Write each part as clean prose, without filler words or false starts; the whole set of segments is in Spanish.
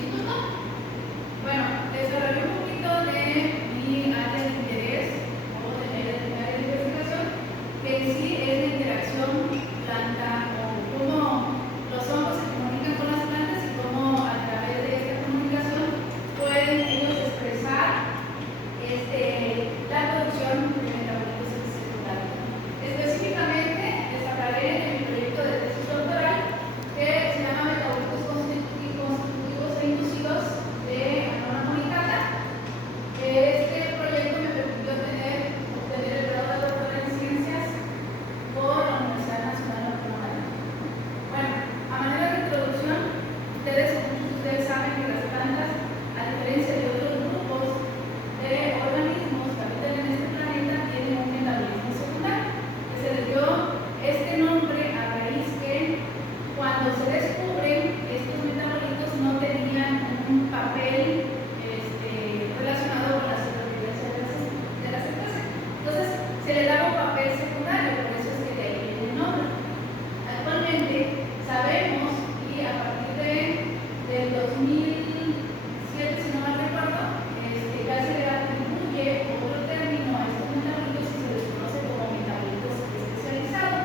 instituto. Bueno, desarrollé un poquito de mi área de interés o de mi área de investigación, que en sí es la interacción planta o cómo los hongos se comunican con las plantas y cómo a través de esta comunicación pueden ellos expresar la producción de metabolitos secundarios. Específicamente, les hablaré de mi proyecto de tesis doctoral que se llama Metabolitos Constitutivos e Inducidos de Anona monicata. Este proyecto me permitió obtener el grado de doctorado en ciencias por la Universidad Nacional Autónoma. Bueno, a manera de introducción, ustedes saben que las plantas, a diferencia de otros grupos de organismos que habitan en este planeta, tienen un metabolismo secundario, que se le dio este nombre a raíz que cuando se descubren estos metabolitos no tenían un papel relacionado con la supervivencia de las especies. Entonces se le daba un papel secundario, por eso es que de ahí viene el nombre. Actualmente sabemos, y a partir del 2007, si no mal recuerdo, ya se le atribuye otro término a estos metabolitos y se les conoce como metabolitos especializados.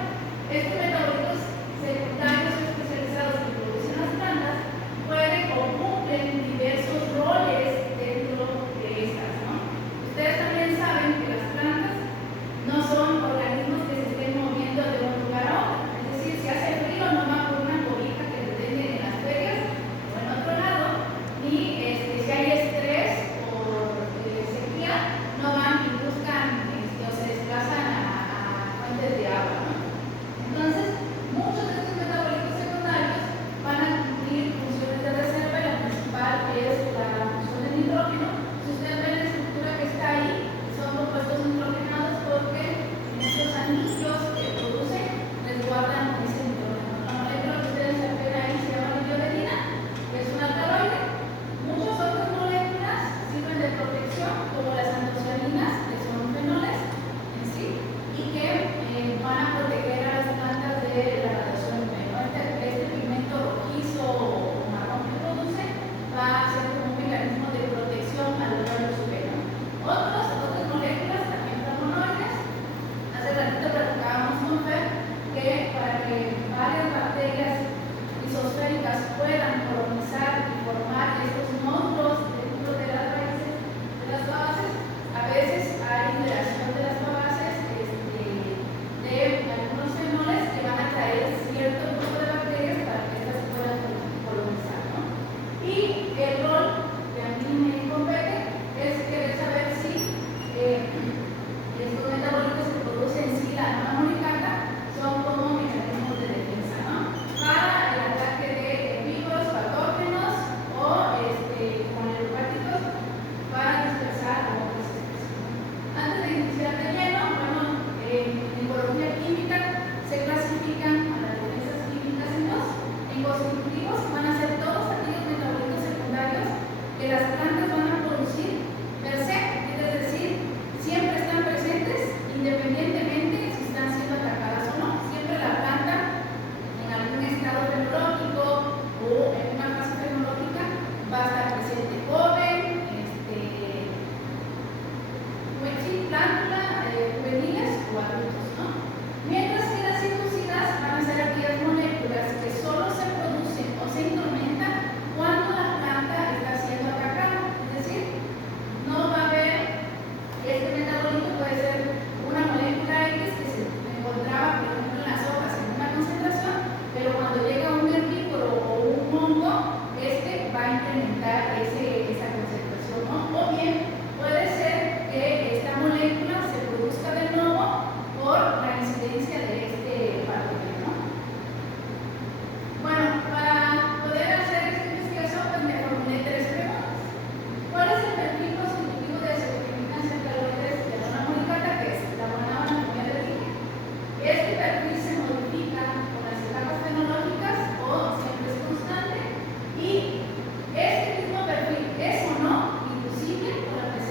Estos metabolitos secundarios o especializados que producen las plantas pueden o cumplen diversos roles dentro de estas, ¿no? Ustedes también saben que las plantas no son organismos que se estén moviendo de un lugar a otro. Es decir, si hace frío no van por una cobija que les dejen en las ferias o en otro lado, ni si hay estrés por sequía, no van y buscan o se desplazan a fuentes de agua, ¿no? Entonces, muchos de estos metabolitos secundarios van a cumplir funciones de reserva y la principal es la función de nitrógeno. Si ustedes ven la estructura que está ahí, son compuestos nitrogenados porque en estos anillos que producen resguardan ese nitrógeno. La molécula que ustedes ven ahí se llama nitrogenina, que es un alcaloide. Muchas otras moléculas sirven de protección, como las antocianinas, que son fenoles en sí, y que van a proteger a las plantas de la radiación UV. Este pigmento rojizo o marrón que produce va a ser como un mecanismo de protección a los rayos UV, ¿no? Otras moléculas, también flavonoides. Hace ratito platicábamos con Fer que para que varias bacterias isosféricas puedan colonizar y formar estos monstruos dentro de las raíces de las bases, a veces hay interacción de las bases de algunos fenoles que van a traer cierto grupo de bacterias para que estas puedan colonizar, ¿no? Y el rol que a mí me compete es querer saber si estos metabolitos que producen sí la Anona monicata son como mecanismos de defensa, ¿no? Para el ataque de herbívoros, patógenos o como neuropáticos para dispersar a otras especies. Antes de iniciar de lleno, bueno, en ecología química se clasifican a las defensas químicas en dos. En constitutivos van a ser todos aquellos metabolitos secundarios que las plantas van a producir per se, es decir, siempre están presentes independientemente si están siendo atacadas o no. Siempre la planta en algún estado fenológico o en una fase fenológica va a estar presente joven, plántula, juveniles o adultos, ¿no? Mientras que las inducidas van a ser aquellas moléculas que solo se producen o se incrementan cuando la planta está siendo atacada. Es decir, no va a haber, este metabolito puede ser una molécula X que se encontraba, por ejemplo, en las hojas en una concentración, pero cuando llega un herbívoro o un hongo, va a incrementar esa concentración, ¿no? O bien puede ser que esta molécula se produzca de nuevo por la incidencia de este patógeno, ¿no? Bueno, para poder hacer esta investigación, pues me formulé 3 preguntas. ¿Cuál es el perfil constitutivo de cetogeninas y alcaloides de Anona monicata, que es la guanábana, como ya les dije? ¿Este perfil se modifica con las etapas fenológicas o siempre es constante? Y este mismo perfil es o no inducible por la presencia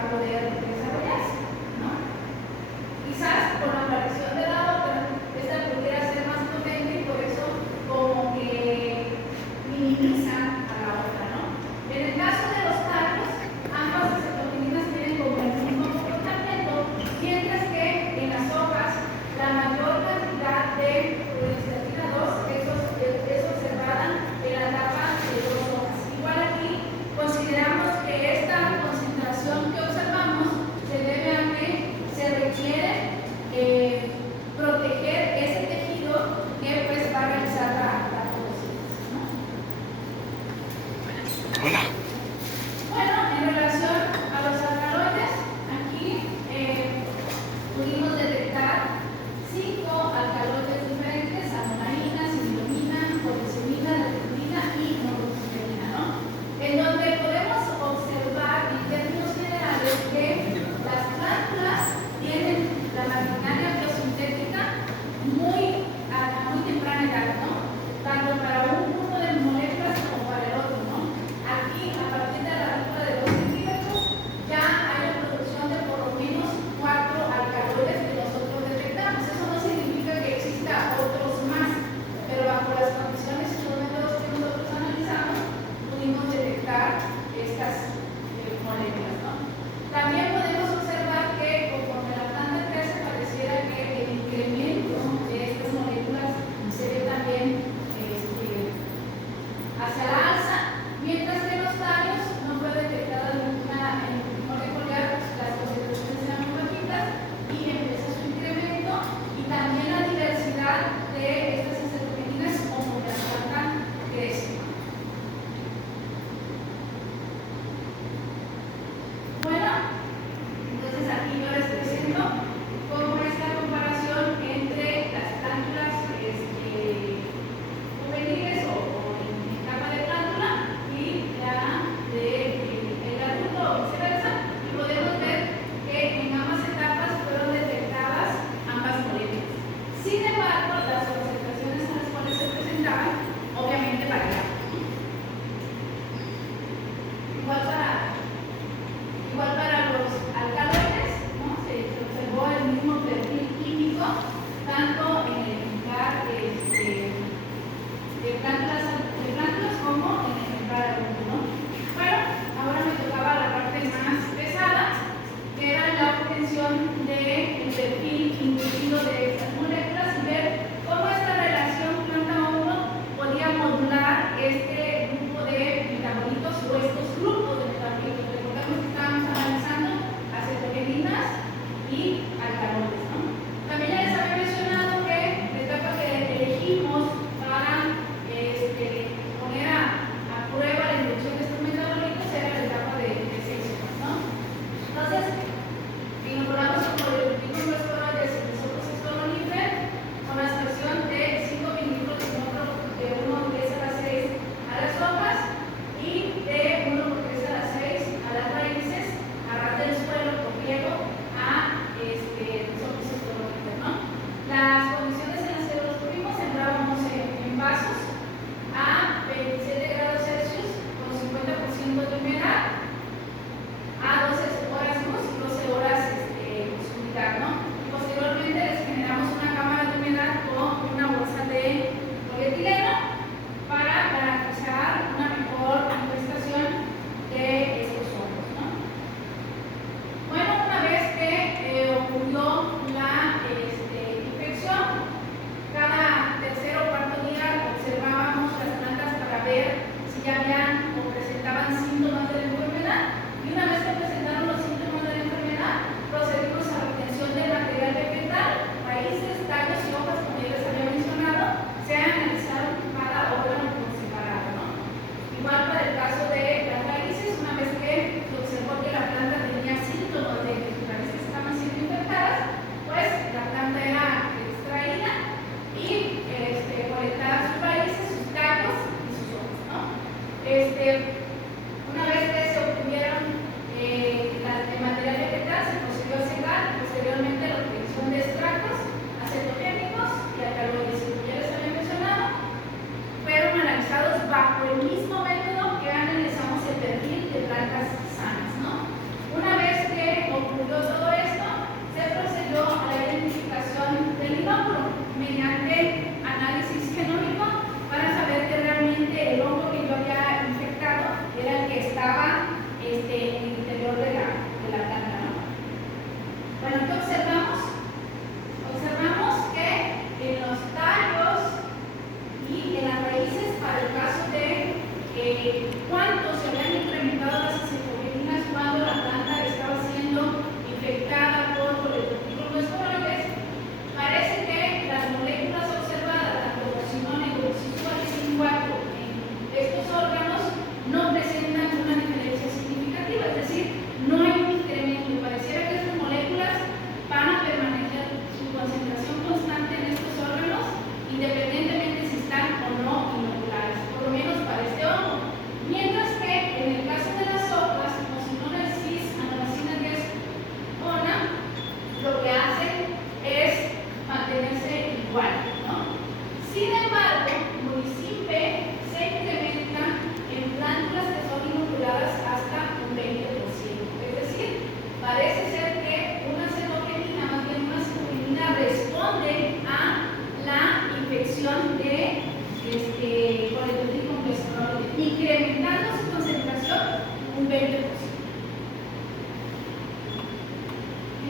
a poder desarrollarse, ¿no? Quizás con la aparición de la otra, esta pudiera ser más potente y por eso como que minimiza a la otra, ¿no? En el caso de los talcos, ambas acetoninas tienen como el mismo comportamiento, mientras que en las hojas la mayor cantidad de fluorescetina 2 es observada en la etapa de 2 hojas. Igual aquí consideramos que esta concentración que observamos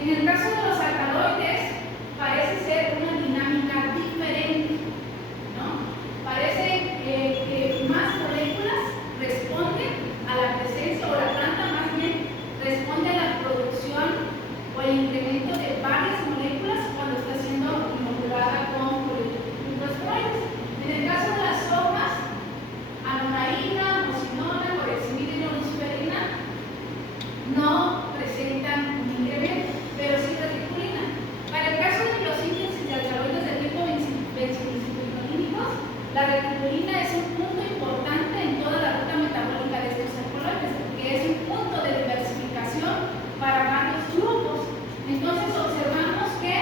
En el caso de los alcaloides, parece ser una dinámica diferente, ¿no? Parece que más moléculas responden a la presencia, o la planta más bien responde a la producción o el incremento de varias moléculas cuando está siendo inoculada con glucosteroides. En el caso de las hojas, anonaína, mosinona, coreximida y luciferina no presentan un incremento, pero sí reticulina. Para el caso de los índices de alcaloides de tipo benzilcitonínicos, la reticulina es un punto importante en toda la ruta metabólica de estos alcaloides, porque es un punto de diversificación para varios grupos. Entonces observamos que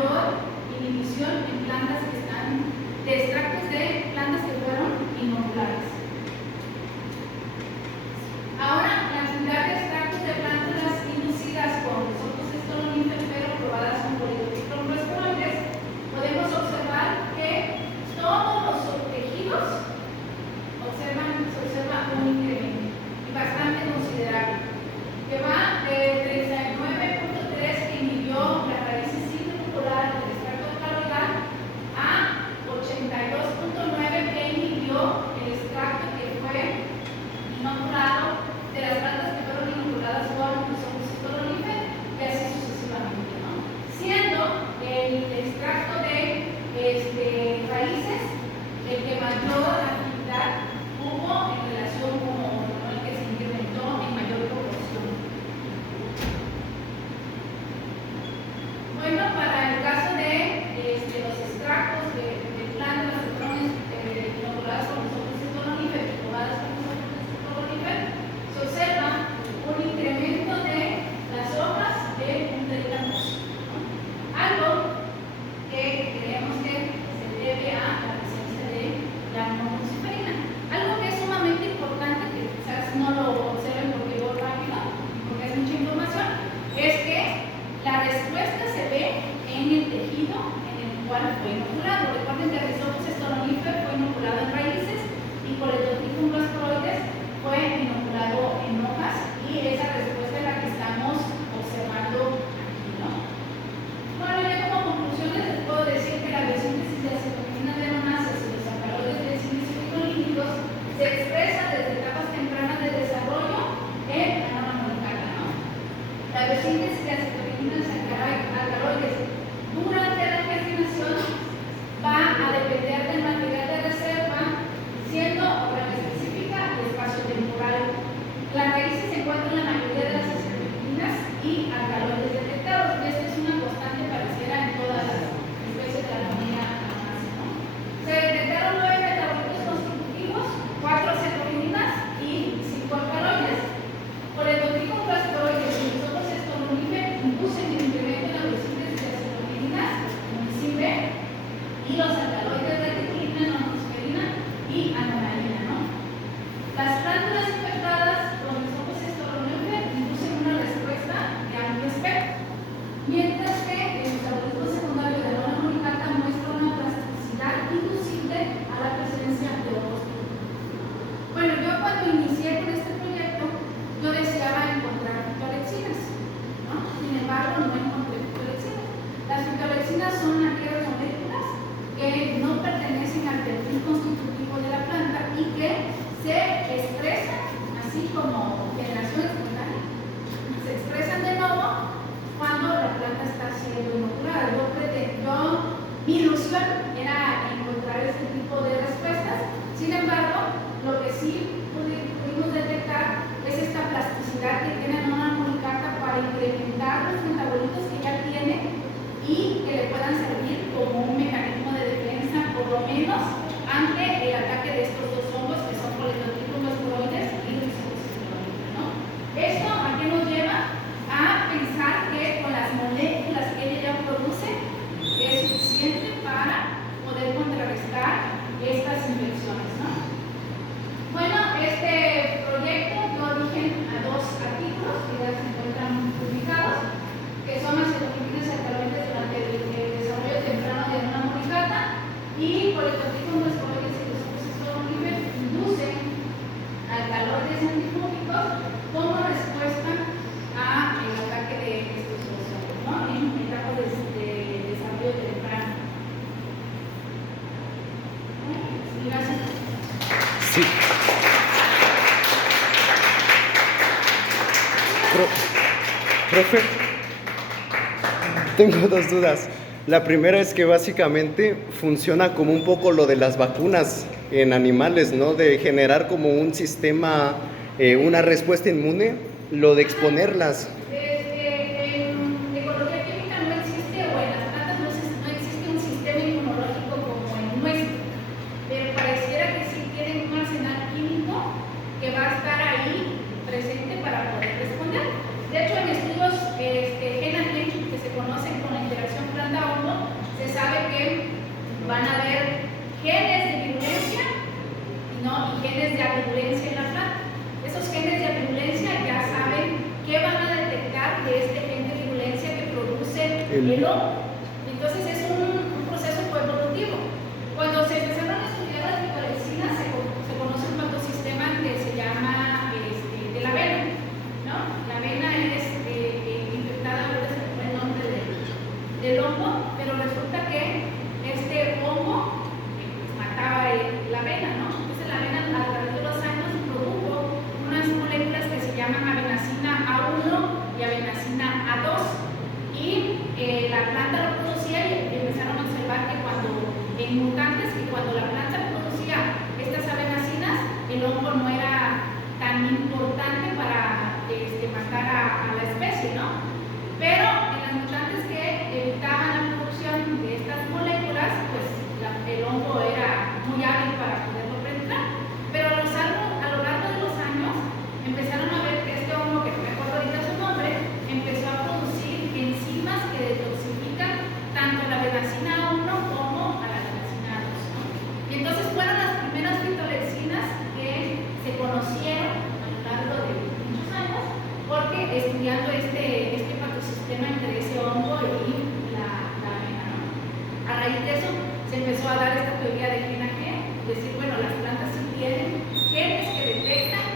mayor inhibición en plantas que están de extractos de plantas que fueron inoculadas. Ahora, la cantidad de extractos de plantas inducidas con nosotros estoloníferos pero probadas con polidotipronesteroides, podemos observar que todos los subtejidos se observa un incremento y bastante considerable, que va de 39.3 que inhibió la raíz circular del extracto caloidal a 82.9 que inhibió el extracto que fue inoculado de las plantas que fueron inoculadas con estoloníferos y así sucesivamente, ¿no? Siendo el extracto de raíces el que mayor actividad hubo en relación con otro, ¿no? El que se incrementó en mayor proporción. Bueno, para el caso de los extractos de plantas que fueron inoculadas con estoloníferos y probadas con estoloníferos, se observa un incremento de las hojas de un 30%, ¿no? Algo que creemos que se debe a la presencia de la monociferina. Algo que es sumamente importante, que quizás no lo observen porque voy rápido, porque es mucha información, es que la respuesta se ve en el tejido en el cual fue inoculado. Recuerden que el Rhizopus estolonífer fue inoculado en raíces y Polydotticum rastroides fue inoculado en hojas, y esa respuesta es la que estamos observando aquí, ¿no? Bueno, ya como conclusiones les puedo decir que la biosíntesis de acetoquininas de aromáceas y los alcaloides de cinílicos se expresa desde etapas tempranas de desarrollo en la norma molecular, ¿no? La biosíntesis de acetoquininas y alcaloides durante la germinación va a depender del material de reserva, siendo obra específica y espacio temporal. Las raíces se encuentran en la mayoría de las acetoquininas y alcaloides detectados, y esto es una constante pareciera en todas las especies de la familia aromácea, ¿no? Se detectaron 9 metabolitos constitutivos, 4 acetoquininas y 5 alcaloides. Polydotticum rastroides y nosotros estoloníferos inducen el incremento en la biosíntesis de acetoquininas, enzim B, y los alcaloides reticulina, monosferina y anomalina, ¿no? Las plántulas infectadas con nosotros estoloníferos inducen una respuesta de amplio espectro, mientras que el metabolismo secundario de la monicata muestra una plasticidad inducible a la presencia de otros productos. Bueno, yo cuando inicié con este proyecto, yo deseaba encontrar fitolexinas, ¿no? Sin embargo, no encontré fitolexinas. Las fitolexinas son aquellas moléculas que no pertenecen al perfil constitutivo de la planta y que se expresan, así como generación espontánea, se expresan de nuevo cuando la planta está siendo inoculada. Mi ilusión era encontrar ese tipo de respuestas. Sin embargo, lo que sí pudimos detectar es esta plasticidad que tiene una monicata para incrementar los metabolitos que ya tiene y que le puedan servir como un mecanismo de defensa, por lo menos ante el ataque de estos dos hongos que son Polydotticum rastroides y Rhizopus estolonífer, ¿no? ¿Esto a qué nos lleva? A pensar que con las moléculas que ella ya produce es suficiente para poder contrarrestar estas infecciones, ¿no? Bueno, este proyecto dio origen a 2 artículos que ya se encuentran publicados, que son acetoquininas y alcaloides durante el desarrollo temprano de una monicata, y Polydotticum rastroides y Rhizopus estolonífer inducen alcaloides antifúngicos como respuesta a el ataque de estos dos hongos, ¿no? En etapas de desarrollo temprano. Gracias. Sí. Profe, tengo 2 dudas. La primera es que básicamente funciona como un poco lo de las vacunas en animales, ¿no? De generar como un sistema, una respuesta inmune, lo de exponerlas. En ecología química no existe, o en las plantas no existe un sistema inmunológico como el nuestro, pero pareciera que sí tienen un arsenal químico que va a estar ahí presente para poder responder. De hecho, en estudios gen a gen que se conocen con la interacción planta-hongo, de avirulencia en la planta. Esos genes de avirulencia ya saben qué van a detectar de este gen de virulencia que produce el hongo. Entonces es un proceso coevolutivo. Cuando se empezaron a estudiar las micorrizinas se conoce un patosistema que se llama de la avena, ¿no? La avena es infectada, ahorita se me fue el nombre del hongo, pero resulta que este hongo mataba la avena, ¿no? Entonces la avena a través de los años produjo unas moléculas que se llaman avenacina A1 y avenacina A2 y la planta lo producía y empezaron a observar que en mutantes, que cuando la planta producía estas avenacinas, el hongo no era tan importante para matar a la especie, ¿no? Pero en las mutantes que evitaban la producción de estas moléculas, pues el hongo era muy hábil para poderlo penetrar. Pero a lo largo de los años empezaron a ver que este hongo, que no me acuerdo ahorita su nombre, empezó a producir enzimas que detoxifican tanto la avenacina 1 como a la avenacina 2, ¿no? Y entonces fueron las primeras fitolexinas que se conocieron a lo largo de muchos años, porque estudiando este patosistema entre ese hongo y la avena, ¿no? A raíz de eso se empezó a dar esta teoría de gen a gen, decir, bueno, las plantas sí tienen genes que detectan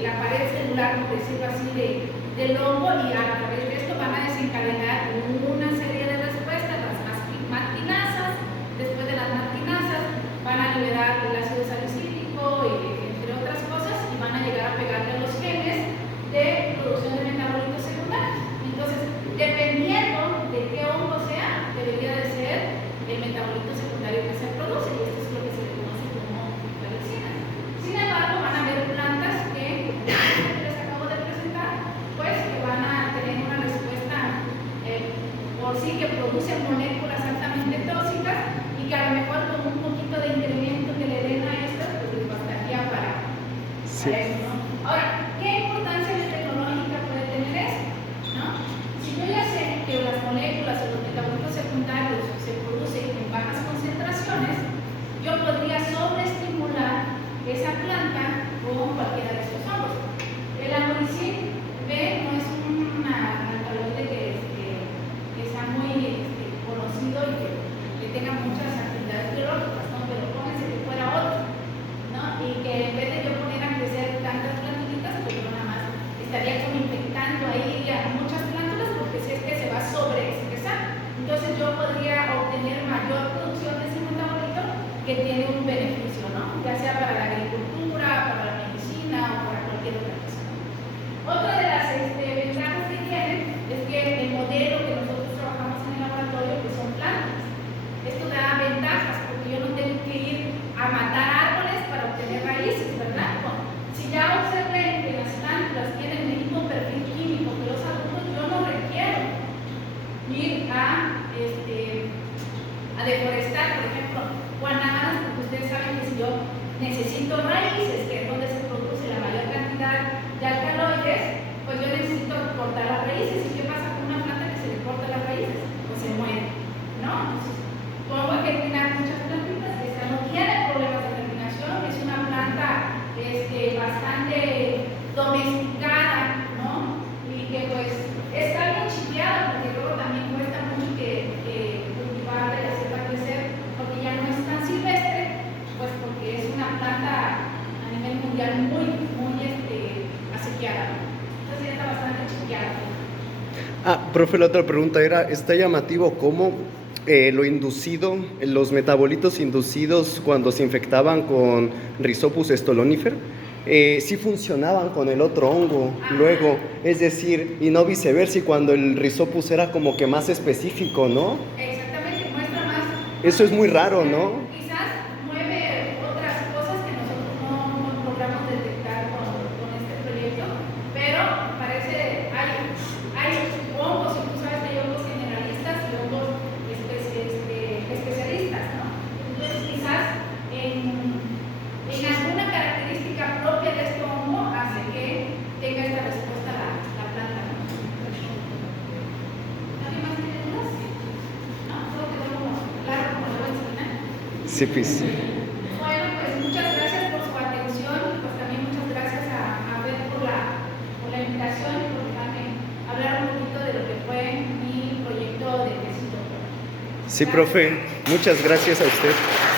la pared celular, por decirlo así, del hongo, y a través de esto van a desencadenar una serie de respuestas, las martinasas. Después de las martinasas van a liberar el ácido salicílico, entre otras cosas, y van a llegar a pegarle a los genes de producción de metabolitos secundarios. Entonces, dependiendo de qué hongo sea, debería de ser el metabolito secundario que se produce, y esto es lo que se le conoce como fitolexinas. Sin embargo, van a haber plantas que les acabo de presentar, pues que van a tener una respuesta por sí, que producen moléculas altamente tóxicas y que a lo mejor con un poquito de incremento que le den a estas, pues les bastaría para eso, ¿no? Ahora, ¿qué importancia biotecnológica puede tener esto? ¿No? Si yo ya sé que las moléculas o los metabolitos secundarios se producen en bajas concentraciones, yo podría sobreestimular esa planta con cualquiera de estos hongos. El amoricin B no es un alcaloide que sea muy conocido y que tenga muchas actividades biológicas, ¿no? Pero pónganse que fuera otro, ¿no? Y que en vez de yo poner a crecer tantas plantitas, pues yo nada más estaría como infectando ahí a muchas plántulas, porque si es que se va a sobreexpresar, entonces yo podría obtener mayor producción de ese metabolito que tiene un beneficio, ¿no? Ya sea para la agricultura, para la medicina o para cualquier otra cosa. Otra de las ventajas que tienen es que el modelo que nosotros trabajamos en el laboratorio, pues son plantas. Esto da ventajas porque yo no tengo que ir a matar árboles para obtener raíces, ¿verdad? No. Si ya observé que las plantas tienen el mismo perfil químico que los adultos, yo no requiero ir a deforestar, por ejemplo, guanábanas, porque ustedes saben que si yo necesito raíces, que es donde se produce la mayor cantidad de alcaloides, pues yo necesito cortar las raíces. ¿Y qué pasa con una planta que se le corta las raíces? Pues se muere, ¿no? Entonces, pongo a germinar muchas plantitas. Esta no tiene problemas de germinación, es una planta bastante domesticada, ¿no? Y que pues está bien chipeada, porque luego también cuesta mucho que cultivarla y hacerla crecer, porque ya no es tan silvestre, pues porque es una planta a nivel mundial muy asequiada. Entonces ya está bastante chipeada. Profe, la otra pregunta era, ¿está llamativo cómo lo inducido, los metabolitos inducidos cuando se infectaban con Rhizopus stolonifer, sí funcionaban con el otro hongo luego? Es decir, y no viceversa, y cuando el Rhizopus era como que más específico, ¿no? Exactamente, muestra más. Eso es muy raro, ¿no? Quizás mueve otras cosas que nosotros no logramos detectar con este proyecto, pero parece, hay hongos, y tú sabes que hay hongos generalistas y hongos especialistas, ¿no? Entonces quizás en alguna característica propia de este hongo hace que tenga esta respuesta la planta, ¿no? ¿Alguien más tiene dudas? ¿No? ¿Todo quedó como claro como lo voy a enseñar? Sí, pues. Bueno, pues muchas gracias por su Sí, profe, muchas gracias a usted.